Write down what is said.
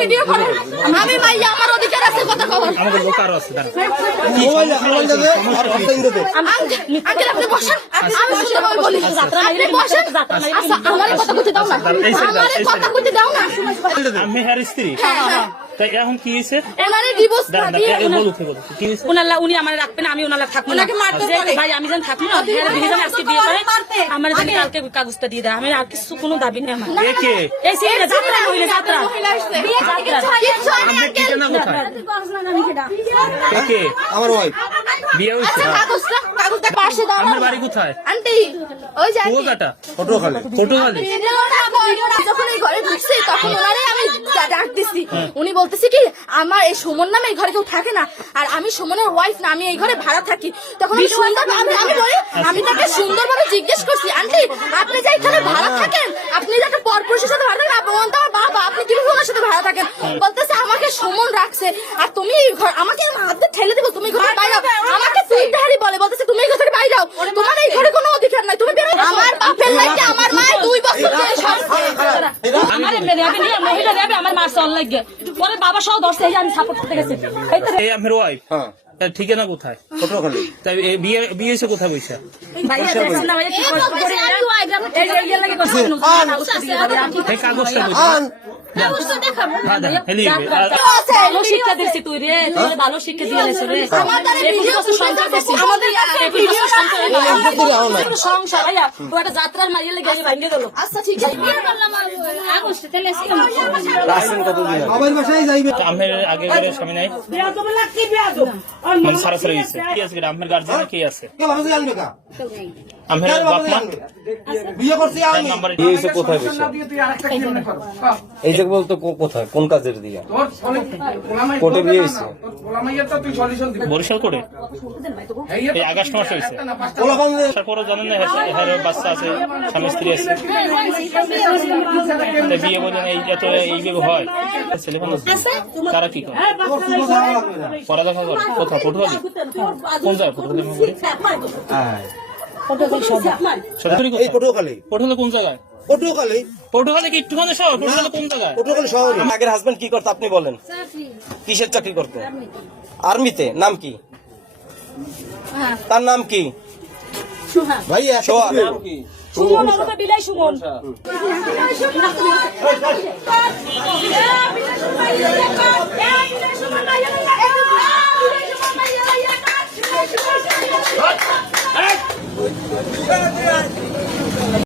Video করে আমি মাইয়া আমার অধিকার আছে কথা কওয়ার। আমাদের লোক আরো আছে আঙ্কেল আপনি বসেন, আমি সুন্দরভাবে বলি। আপনি বসেন, আচ্ছা আমার কথা কইতে দাও না, আমার কথা কইতে দাও না। আমি হার স্ত্রী তাই এখন কি হয়েছে? ওনারে ডিভোর্স দিয়ে ওনারা উনি আমার রাখবেন, আমি ওনারা থাকবো না ভাই, আমি যেন থাকবো না। আজকে বিয়ে করে আমার জন্য কালকে কাগজটা দিয়ে দেয়। আমি আর কিছু কোনো দাবি নেই আমার। এই ছেলেটা যাত্রা মহিলা যাত্রা আমার ওয়াইফ বিয়ে হয়েছে। কাগজটা পাশে দাও। আমার বাড়ি কোথায়? আন্টি ওই যে পটুয়াখালী। যখন এই ঘরে ঢুকছে তখন ওনারে আমি ডাক দিছি। উনি বলতেছে কি আমার এই সুমন নামে এই ঘরে কেউ থাকে না, আর আমি সুমনের ওয়াইফ না, আমি এই ঘরে ভাড়া থাকি। তখন আমি তাকে সুন্দরভাবে জিজ্ঞেস করছি, আন্টি আপনি যে এখানে ভাড়া থাকেন, আপনি যে একটা পরপুরুষের সাথে ভাড়া থাকেন, আপনি আমার বাবা, আপনি কিভাবে ওনার সাথে ভাড়া থাকেন? বলতেছে আমাকে সুমন রাখছে, আর তুমি এই ঘর আমাকে হাত দিয়ে ঠেলে দিব, তুমি ঘরে বাইরে আমাকে সুইটারি বলে, বলতেছে তুমি এই ঘর থেকে বাইরে যাও, তোমার এই ঘরে কোনো অধিকার নাই, তুমি বেরো। আমার বাপের লাইকে আমার মা 2 বছর ধরে আমার মহিলা দেবে আমার মার চল লাগে পরে বাবা সহ ধরছে, আমি সাপোর্ট করতে গেছি। এই আমার ওয়াইফ ঠিকানা কোথায়? পটুয়াখালী। তাই বিয়ে এসে কোথায় বৈশা? শিক্ষা দিচ্ছি তুই রে, ভালো শিক্ষা দিয়ে সংসার একটা যাত্রার মারিয়ে লেগে ভাঙে গেল। আচ্ছা ঠিক আছে আমের আগে স্বামী নাই মানে সারাসারি হয়েছে। কি আছে আমের গার্জিয়ান কি আছে? আমের বাপ মা বিয়ে করছি আমি। বিয়ে হয়েছে কোথায় বসে? এই যে বলতো কোথায় কোন কাজের দিয়া কোর্টে বিয়ে হয়েছে? বরিশাল কোর্টে এই আগস্ট মাস হয়েছে। তারপরে জানেন না বাচ্চা আছে, স্বামী স্ত্রী আছে, বিয়ে বলেন এই এত এইভাবে হয়। ছেলে মানুষ তারা কি করে? পড়ালেখা করে কোথাও? পটুয়াখালী। কোন জায়গায় পটুয়াখালী? পটুয়াখালী কোন জায়গায়? পটুয়াখালী কি একটুখানি শহর? পটুয়াখালী কোন জায়গায়? পটুয়াখালী শহর। আগের হাজবেন্ড কি করতো আপনি বলেন? কিসের চাকরি করতো? আর্মিতে। নাম কি তার? নাম কি ভাইয়া? সোহাগ। নাম কি? সুমন। বিলাই সুমন। Hey!